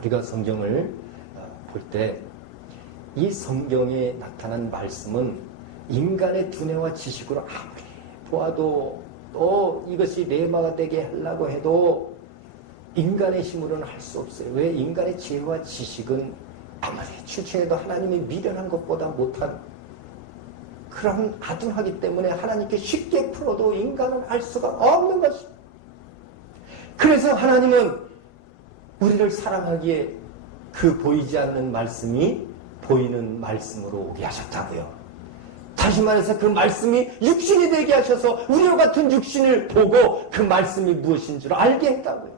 우리가 성경을 볼 때 이 성경에 나타난 말씀은 인간의 두뇌와 지식으로 아무리 보아도 또 이것이 레마가 되게 하려고 해도 인간의 힘으로는 할 수 없어요. 왜? 인간의 지혜와 지식은 아무리 출중해도 하나님이 미련한 것보다 못한 그런 아둔하기 때문에 하나님께 쉽게 풀어도 인간은 알 수가 없는 것입니다. 그래서 하나님은 우리를 사랑하기에 그 보이지 않는 말씀이 보이는 말씀으로 오게 하셨다고요. 다시 말해서 그 말씀이 육신이 되게 하셔서 우리와 같은 육신을 보고 그 말씀이 무엇인 줄 알게 했다고요.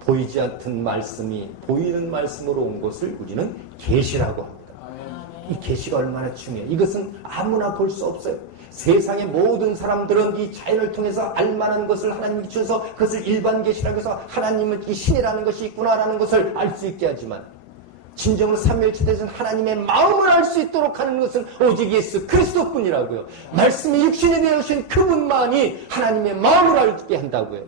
보이지 않던 말씀이 보이는 말씀으로 온 것을 우리는 계시라고 합니다. 이 계시가 얼마나 중요해요. 이것은 아무나 볼 수 없어요. 세상의 모든 사람들은 이 자연을 통해서 알만한 것을 하나님이 주셔서 그것을 일반 계시라고 해서 하나님은 이 신이라는 것이 있구나라는 것을 알 수 있게 하지만 진정으로 삼위일체대에서는 하나님의 마음을 알 수 있도록 하는 것은 오직 예수 그리스도뿐이라고요. 말씀이 육신이 되어신 그분만이 하나님의 마음을 알게 한다고요.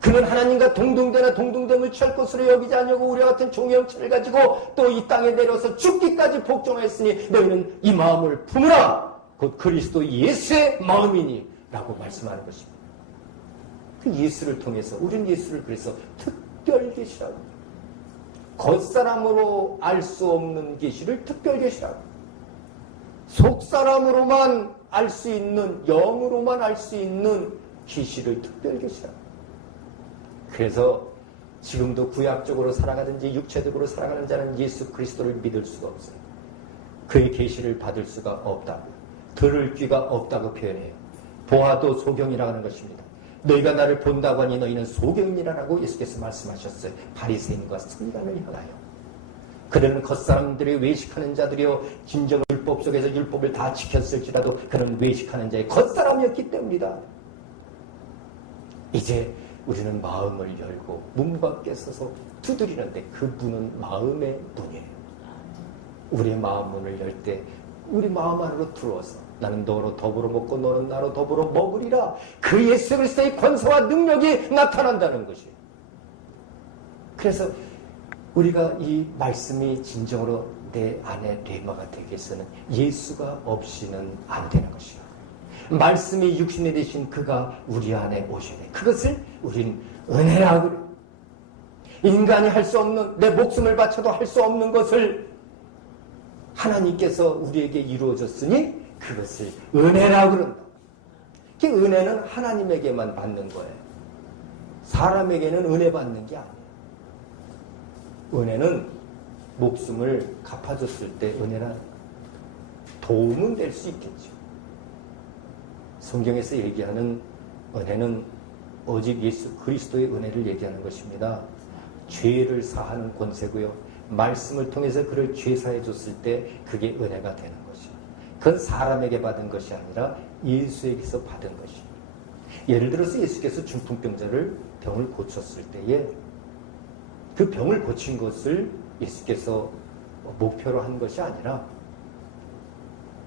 그는 하나님과 동등되나 동등됨을 취할 것으로 여기지 않냐고 우리와 같은 종형체를 가지고 또 이 땅에 내려서 죽기까지 복종하였으니 너희는 이 마음을 품으라. 곧 그리스도 예수의 마음이니 라고 말씀하는 것입니다. 그 예수를 통해서 우리는 예수를 그래서 특별 계시라고 합니다. 겉사람으로 알 수 없는 계시를 특별 계시라고 합니다. 속사람으로만 알 수 있는 영으로만 알 수 있는 계시를 특별 계시라고 합니다. 그래서 지금도 구약적으로 살아가든지 육체적으로 살아가는 자는 예수 그리스도를 믿을 수가 없어요. 그의 계시를 받을 수가 없다고. 들을 귀가 없다고 표현해요. 보아도 소경이라고 하는 것입니다. 너희가 나를 본다고 하니 너희는 소경이라고 예수께서 말씀하셨어요. 바리새인과 서기관을 향하여. 그들은 겉사람들이 외식하는 자들이요 진정 율법 속에서 율법을 다 지켰을지라도 그는 외식하는 자의 겉사람이었기 때문이다. 이제 우리는 마음을 열고 문 밖에 서서 두드리는데 그 문은 마음의 문이에요. 우리의 마음 문을 열 때 우리 마음 안으로 들어와서 나는 너로 더불어 먹고 너는 나로 더불어 먹으리라. 그 예수 그리스도의 권세와 능력이 나타난다는 것이에요. 그래서 우리가 이 말씀이 진정으로 내 안에 레마가 되기 위해서는 예수가 없이는 안 되는 것이에요. 말씀이 육신이 되신 그가 우리 안에 오셔야 돼. 그것을 우린 은혜라고 그래요. 인간이 할 수 없는, 내 목숨을 바쳐도 할 수 없는 것을 하나님께서 우리에게 이루어졌으니 그것을 은혜라고 그런다. 그 은혜는 하나님에게만 받는 거예요. 사람에게는 은혜 받는 게 아니에요. 은혜는 목숨을 갚아줬을 때 은혜란 도움은 될 수 있겠죠. 성경에서 얘기하는 은혜는 오직 예수 그리스도의 은혜를 얘기하는 것입니다. 죄를 사하는 권세고요. 말씀을 통해서 그를 죄사해 줬을 때 그게 은혜가 되는 것이에요. 그건 사람에게 받은 것이 아니라 예수에게서 받은 것이에요. 예를 들어서 예수께서 중풍병자를 병을 고쳤을 때에 그 병을 고친 것을 예수께서 목표로 한 것이 아니라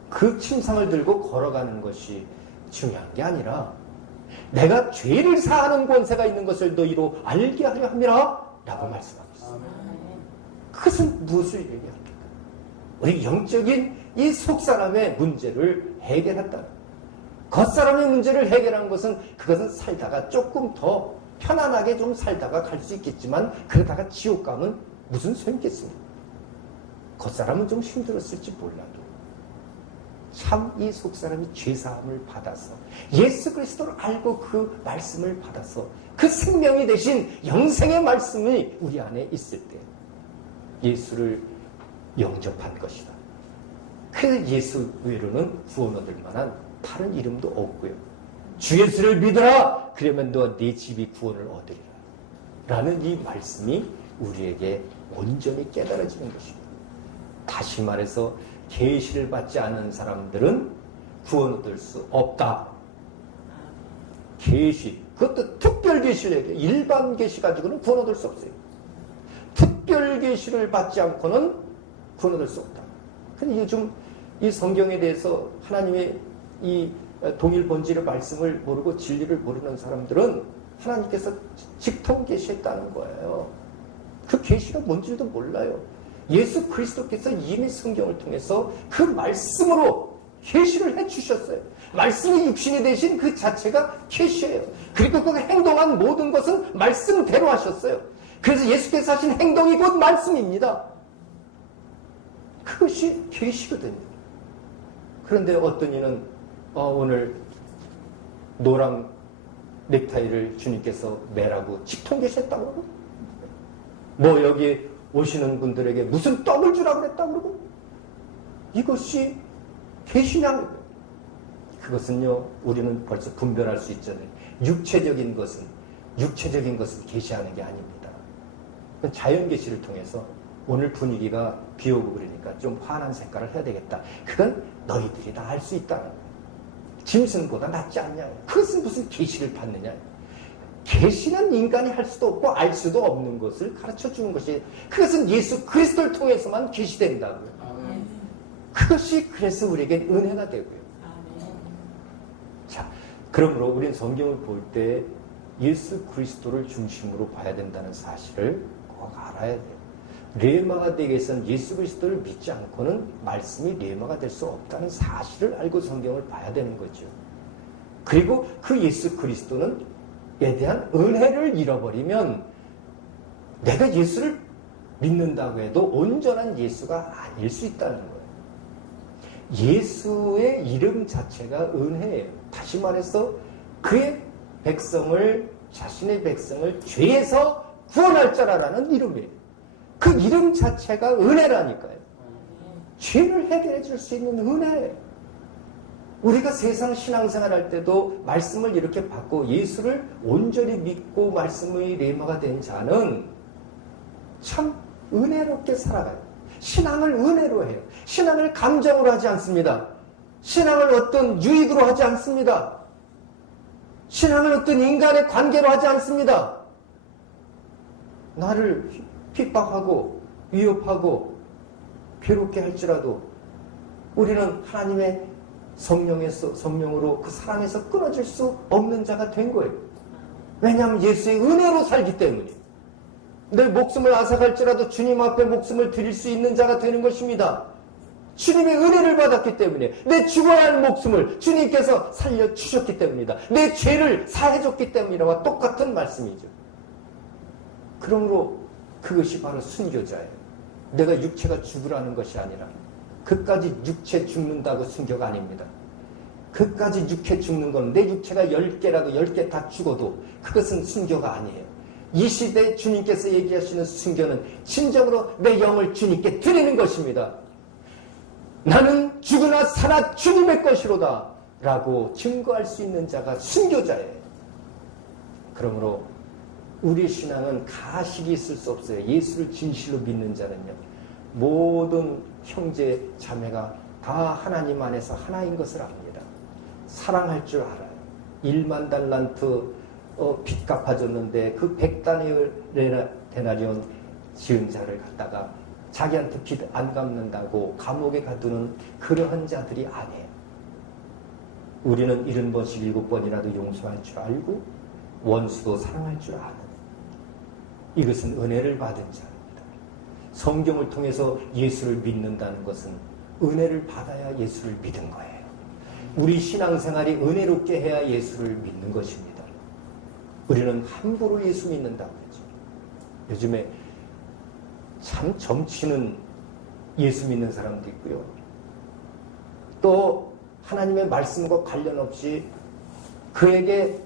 그 침상을 들고 걸어가는 것이 중요한 게 아니라 내가 죄를 사하는 권세가 있는 것을 너희로 알게 하려 함이라 라고 말씀하고 있습니다. 그것은 무엇을 얘기합니까? 우리 영적인 이 속사람의 문제를 해결했다. 겉사람의 문제를 해결한 것은 그것은 살다가 조금 더 편안하게 좀 살다가 갈 수 있겠지만 그러다가 지옥 가면 무슨 소용있겠습니까? 겉사람은 좀 힘들었을지 몰라도 참 이 속사람이 죄사함을 받아서 예수 그리스도를 알고 그 말씀을 받아서 그 생명이 되신 영생의 말씀이 우리 안에 있을 때 예수를 영접한 것이다. 그 예수 외로는 구원 얻을 만한 다른 이름도 없고요. 주 예수를 믿어라. 그러면 너 네 집이 구원을 얻으리라. 라는 이 말씀이 우리에게 온전히 깨달아지는 것입니다. 다시 말해서 계시를 받지 않은 사람들은 구원 얻을 수 없다. 계시, 그것도 특별 계시를 얘기해요. 일반 계시 가지고는 구원 얻을 수 없어요. 특별 계시를 받지 않고는 구원 얻을 수 없다. 근데 요즘 이 성경에 대해서 하나님의 이 동일 본질의 말씀을 모르고 진리를 모르는 사람들은 하나님께서 직통 계시했다는 거예요. 그 계시가 뭔지도 몰라요. 예수 그리스도께서 이미 성경을 통해서 그 말씀으로 계시를 해주셨어요. 말씀이 육신이 되신 그 자체가 계시예요. 그리고 그 행동한 모든 것은 말씀대로 하셨어요. 그래서 예수께서 하신 행동이 곧 말씀입니다. 그것이 계시거든요. 그런데 어떤 이는 오늘 노랑 넥타이를 주님께서 매라고 직통계셨다고 하고, 뭐 여기 오시는 분들에게 무슨 떡을 주라고 그랬다고 그러고, 이것이 계시냐? 그것은요, 우리는 벌써 분별할 수 있잖아요. 육체적인 것은 계시하는 게 아닙니다. 자연 계시를 통해서 오늘 분위기가 비 오고 그러니까 좀 환한 색깔을 해야 되겠다. 그건 너희들이 다 할 수 있다는 거예요. 짐승보다 낫지 않냐. 그것은 무슨 계시를 받느냐. 계시는 인간이 할 수도 없고 알 수도 없는 것을 가르쳐 주는 것이, 그것은 예수 그리스도를 통해서만 계시된다고요. 그것이 그래서 우리에게 은혜가 되고요. 자, 그러므로 우리는 성경을 볼 때 예수 그리스도를 중심으로 봐야 된다는 사실을 꼭 알아야 돼요. 레마가 되기 위해서는 예수 그리스도를 믿지 않고는 말씀이 레마가 될 수 없다는 사실을 알고 성경을 봐야 되는 거죠. 그리고 그 예수 그리스도는 에 대한 은혜를 잃어버리면 내가 예수를 믿는다고 해도 온전한 예수가 아닐 수 있다는 거예요. 예수의 이름 자체가 은혜예요. 다시 말해서 그의 백성을, 자신의 백성을 죄에서 구원할 자라라는 이름이에요. 그 이름 자체가 은혜라니까요. 죄를 해결해 줄 수 있는 은혜예요. 우리가 세상 신앙생활 할 때도 말씀을 이렇게 받고 예수를 온전히 믿고 말씀의 레마가 된 자는 참 은혜롭게 살아가요. 신앙을 은혜로 해요. 신앙을 감정으로 하지 않습니다. 신앙을 어떤 유익으로 하지 않습니다. 신앙을 어떤 인간의 관계로 하지 않습니다. 나를 핍박하고 위협하고 괴롭게 할지라도 우리는 하나님의 성령으로 그 사랑에서 끊어질 수 없는 자가 된 거예요. 왜냐하면 예수의 은혜로 살기 때문에. 내 목숨을 앗아갈지라도 주님 앞에 목숨을 드릴 수 있는 자가 되는 것입니다. 주님의 은혜를 받았기 때문에. 내 죽어야 할 목숨을 주님께서 살려주셨기 때문이다. 내 죄를 사해줬기 때문이라와 똑같은 말씀이죠. 그러므로 그것이 바로 순교자예요. 내가 육체가 죽으라는 것이 아니라 그까지 육체 죽는다고 순교가 아닙니다. 그까지 육체 죽는 건 내 육체가 10개라도 10개 다 죽어도 그것은 순교가 아니에요. 이 시대에 주님께서 얘기하시는 순교는 진정으로 내 영을 주님께 드리는 것입니다. 나는 죽으나 살아 주님의 것이로다 라고 증거할 수 있는 자가 순교자예요. 그러므로 우리 신앙은 가식이 있을 수 없어요. 예수를 진실로 믿는 자는요, 모든 형제 자매가 다 하나님 안에서 하나인 것을 압니다. 사랑할 줄 알아요. 1만 달란트 빚 갚아줬는데 그 100데나리온 지은 자를 갖다가 자기한테 빚 안 갚는다고 감옥에 가두는 그러한 자들이 아니에요. 우리는 70번씩 7번이라도 용서할 줄 알고 원수도 사랑할 줄 아는, 이것은 은혜를 받은 자입니다. 성경을 통해서 예수를 믿는다는 것은 은혜를 받아야 예수를 믿은 거예요. 우리 신앙생활이 은혜롭게 해야 예수를 믿는 것입니다. 우리는 함부로 예수 믿는다고 하죠. 요즘에 참 점치는 예수 믿는 사람도 있고요. 또 하나님의 말씀과 관련 없이 그에게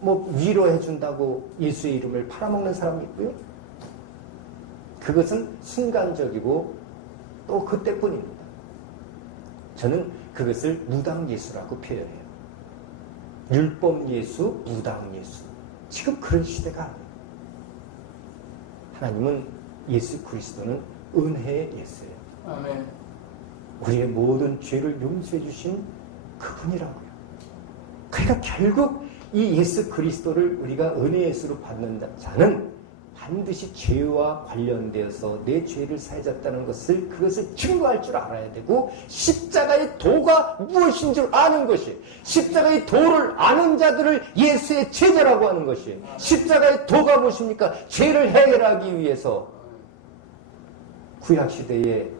뭐 위로해 준다고 예수의 이름을 팔아먹는 사람이 있고요. 그것은 순간적이고 또 그때뿐입니다. 저는 그것을 무당 예수라고 표현해요. 율법 예수, 무당 예수. 지금 그런 시대가 아니에요. 하나님은 예수 그리스도는 은혜의 예수예요. 아멘. 우리의 모든 죄를 용서해 주신 그분이라고요. 그러니까 결국 이 예수 그리스도를 우리가 은혜 예수로 받는 자는 반드시 죄와 관련되어서 내 죄를 사해졌다는 것을, 그것을 증거할 줄 알아야 되고, 십자가의 도가 무엇인 줄 아는 것이, 십자가의 도를 아는 자들을 예수의 제자라고 하는 것이, 십자가의 도가 무엇입니까? 죄를 해결하기 위해서 구약시대에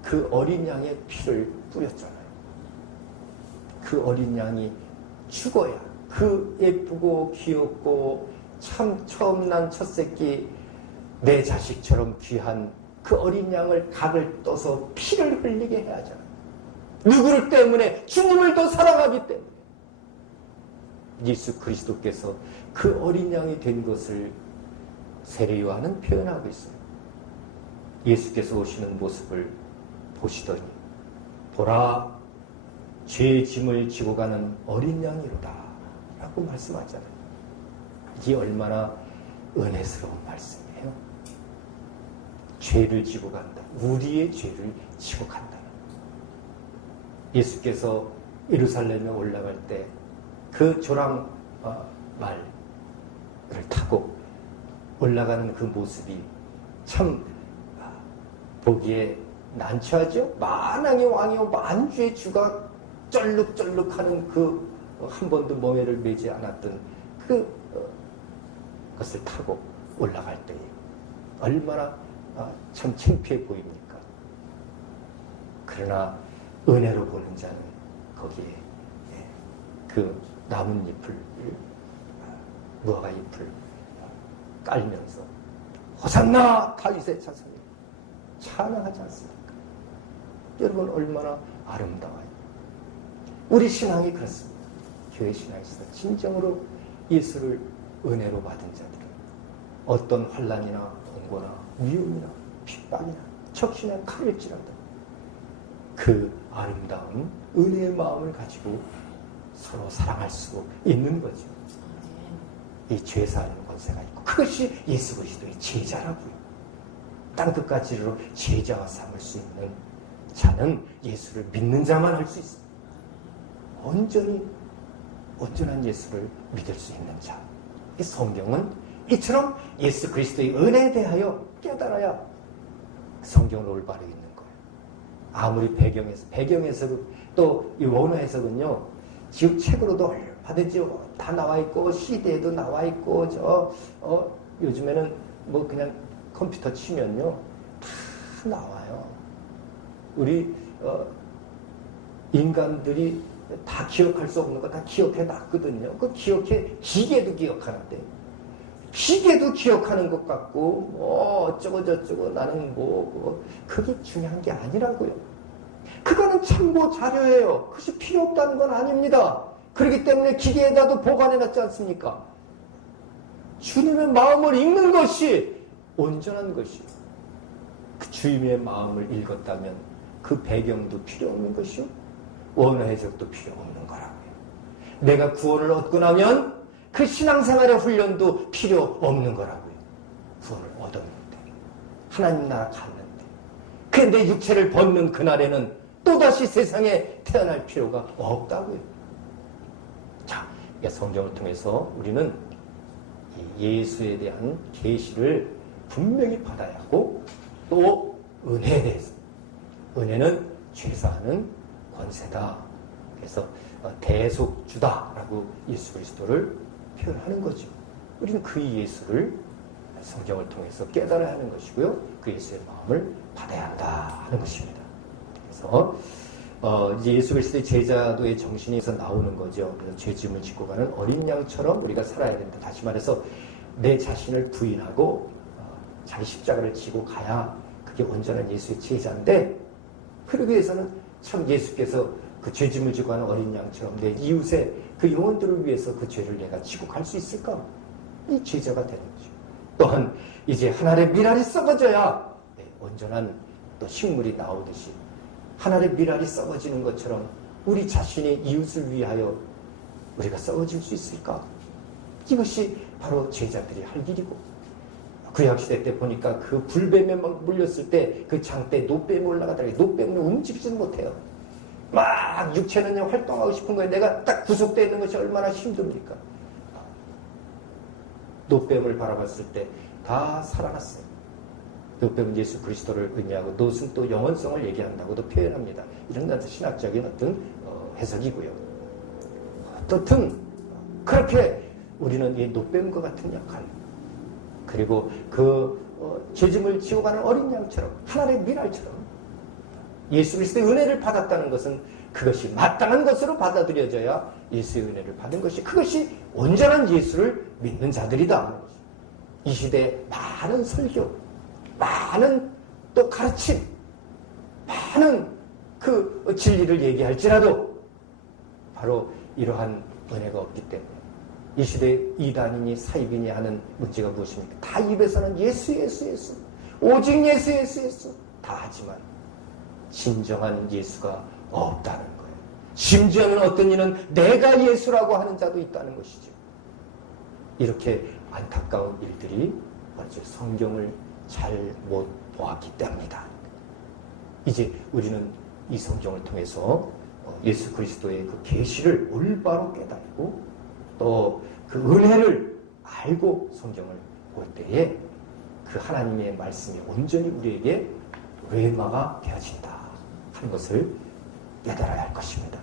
그 어린 양의 피를 뿌렸잖아요. 그 어린 양이 죽어야 그 예쁘고 귀엽고 참 처음 난 첫 새끼 내 자식처럼 귀한 그 어린 양을 각을 떠서 피를 흘리게 해야 하잖아요. 누구를 때문에? 주님을 더 사랑하기 때문에. 예수 그리스도께서 그 어린 양이 된 것을 세례 요한은 표현하고 있어요. 예수께서 오시는 모습을 보시더니 보라 죄의 짐을 지고 가는 어린 양이로다 라고 말씀하잖아요. 이게 얼마나 은혜스러운 말씀이에요. 죄를 지고 간다. 우리의 죄를 지고 간다. 예수께서 예루살렘에 올라갈 때 그 조랑 말을 타고 올라가는 그 모습이 참 보기에 난처하죠. 만왕의 왕이요 만주의 주가 쩔룩쩔룩하는 그 한 번도 멍에를 매지 않았던 그것을 타고 올라갈 때에 얼마나 참 창피해 보입니까? 그러나 은혜로 보는 자는 거기에 그 나뭇잎을 무화과 잎을 깔면서 호산나 다윗의 자손이 찬양하지 않습니까? 여러분 얼마나 아름다워요. 우리 신앙이 그렇습니다. 교회 신앙이 있어 진정으로 예수를 은혜로 받은 자들은 어떤 환난이나 공고나 위험이나 핍박이나 적신한 칼일지라도 그 아름다운 은혜의 마음을 가지고 서로 사랑할 수 있는 거죠. 이 죄사하는 권세가 있고 그것이 예수 그리스도의 제자라고요. 땅끝까지로 제자와 삼을 수 있는 자는 예수를 믿는 자만 할 수 있습니다. 온전한 예수를 믿을 수 있는 자. 이 성경은 이처럼 예수 그리스도의 은혜에 대하여 깨달아야 성경을 올바로 읽는 거예요. 아무리 배경에서 또 이 원어 해석은요, 지금 책으로도 얼마든지 다 나와 있고 CD에도 나와 있고 요즘에는 뭐 그냥 컴퓨터 치면요 다 나와요. 우리 인간들이 다 기억할 수 없는 거 다 기억해 놨거든요. 그 기계도 기억하는데 기계도 기억하는 것 같고 어쩌고 저쩌고 나는 그게 중요한 게 아니라고요. 그거는 참고 자료예요. 그것이 필요 없다는 건 아닙니다. 그렇기 때문에 기계에다도 보관해 놨지 않습니까? 주님의 마음을 읽는 것이 온전한 것이요. 그 주님의 마음을 읽었다면 그 배경도 필요 없는 것이요. 원어 해석도 필요 없는 거라고요. 내가 구원을 얻고 나면 그 신앙생활의 훈련도 필요 없는 거라고요. 구원을 얻었는데 하나님 나라 갔는데 그런데 육체를 벗는 그날에는 또다시 세상에 태어날 필요가 없다고요. 자, 성경을 통해서 우리는 예수에 대한 계시를 분명히 받아야 하고 또 은혜에 대해서 은혜는 죄사하는 권세다. 그래서 대속주다라고 예수 그리스도를 표현하는 거죠. 우리는 그 예수를 성경을 통해서 깨달아야 하는 것이고요. 그 예수의 마음을 받아야 한다 하는 것입니다. 그래서 이제 예수 그리스도의 제자도의 정신에서 나오는 거죠. 그래서 죄짐을 짓고 가는 어린 양처럼 우리가 살아야 된다. 다시 말해서 내 자신을 부인하고 자기 십자가를 지고 가야 그게 온전한 예수의 제자인데, 그러기 위해서는 참 예수께서 그 죄짐을 지고 가는 어린 양처럼 내 이웃의 그 영혼들을 위해서 그 죄를 내가 지고 갈 수 있을까? 이 제자가 되는 거죠. 또한 이제 한 알의 밀알이 썩어져야 온전한 또 식물이 나오듯이 한 알의 밀알이 썩어지는 것처럼 우리 자신의 이웃을 위하여 우리가 썩어질 수 있을까? 이것이 바로 제자들이 할 일이고, 구약시대 때 보니까 그 불뱀에 막 물렸을 때 그 장대 노뱀이 올라가다가 노뱀은 움직이지는 못해요. 막 육체는 활동하고 싶은 거예요. 내가 딱 구속되어 있는 것이 얼마나 힘듭니까? 노뱀을 바라봤을 때 다 살아났어요. 노뱀은 예수 그리스도를 의미하고 놋은 또 영원성을 얘기한다고도 표현합니다. 이런 것은 신학적인 어떤 해석이고요. 어떻든 그렇게 우리는 이 노뱀과 같은 역할, 그리고 그 죄짐을 지고 가는 어린 양처럼 하나님의 미랄처럼 예수 그리스도의 은혜를 받았다는 것은 그것이 마땅한 것으로 받아들여져야 예수의 은혜를 받은 것이 그것이 온전한 예수를 믿는 자들이다. 이 시대에 많은 설교, 많은 또 가르침, 많은 그 진리를 얘기할지라도 바로 이러한 은혜가 없기 때문에 이 시대에 이단이니 사입이니 하는 문제가 무엇입니까? 다 입에서는 예수 예수 예수 오직 예수 예수 예수 다 하지만 진정한 예수가 없다는 거예요. 심지어는 어떤 이는 내가 예수라고 하는 자도 있다는 것이죠. 이렇게 안타까운 일들이 먼저 성경을 잘 못 보았기 때문이다. 이제 우리는 이 성경을 통해서 예수 그리스도의 그 계시를 올바로 깨달고 또 그 은혜를 알고 성경을 볼 때에 그 하나님의 말씀이 온전히 우리에게 뢰마가 되어진다 하는 것을 깨달아야 할 것입니다.